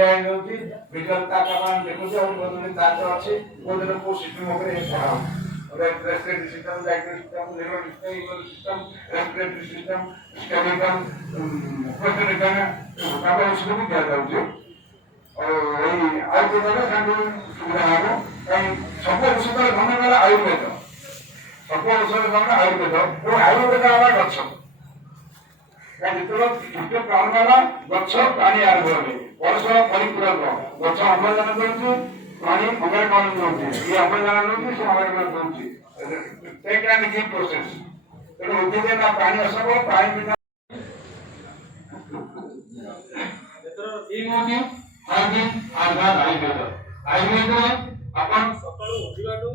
दिया होती विकल्प का काम देखो जो और बहुत में ताकत अच्छी बहुत लोग को सिस्टम ऊपर एक पढ़ाओ respiratory system diagnostic system neuro system immune system respiratory system skeleton protection काबा उसको भी दिया जाऊँ और ये आयुर्वेद में संग सुविधा है कहीं सब औषध घन वाला आयुर्वेद सब औषध घन आयुर्वेद और आयुर्वेद का आवाज अच्छा जितने प्राण वाला गच्छ प्राणी आरोग्य परस्पर परिपूरक गच्छ अम्लजान दौर प्राणी अंगारकाम्ल दौर ये अम्लजान दौर से अंगारकाम्ल दौर टेक एंड गिव प्रोसेस तेणु उद्भिद ना प्राणी असब प्राणी बिना आधार आयुर्वेद आयुर्वेद अपन सकाळू उठिबाटू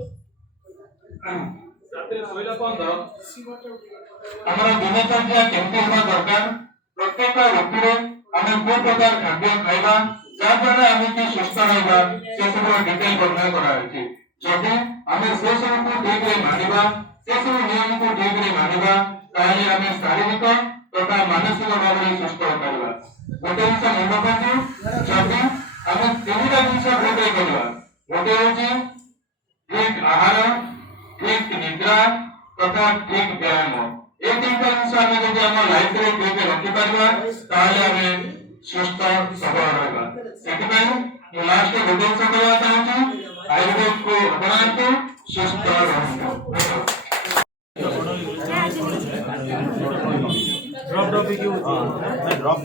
राते सोइला पर्यंत ଆମର ଦିନଚର୍ଯ୍ୟା କେମିତି ହେବା ଦରକାର ପ୍ରତ୍ୟେକ ଋତୁରେ ଆମେ କୋଉ ପ୍ରକାର ଖାଦ୍ୟ ଖାଇବା ଯାହାଦ୍ୱାରା ଆମେ କି ସୁସ୍ଥ ରହିବା ସେସବୁର ଡିଟେଲ ବର୍ଣ୍ଣନା କରାଯାଇଛି ଯଦି ଆମେ ସେସବୁକୁ ଠିକରେ ମାନିବା ସେସବୁ ନିୟମକୁ ଠିକରେ ମାନିବା ତାହେଲେ ଆମେ ଶାରୀରିକ ତଥା ମାନସିକ ଭାବରେ ସୁସ୍ଥ ହୋଇପାରିବା ଗୋଟେ ଜିନିଷ ମନେ ରଖନ୍ତୁ ଯଦି ଆମେ ତିନିଟା ଜିନିଷ ଠିକରେ କରିବା ଗୋଟେ ହେଉଛି ଠିକ ଆହାର ଠିକ ନିଦ୍ରା ତଥା ଠିକ ବ୍ୟାୟାମ ये तीनटा जिनस आमे जदि हम लाइफ रे ठीक रखि परबा ताले हमें सुस्थ सबल रहबा सेति पय मु लास्ट को जिनस कहवा चाहूछी आयुर्वेद को अपनांतु सुस्थ रहंतु ड्रॉप ड्रॉप की हां ड्रॉप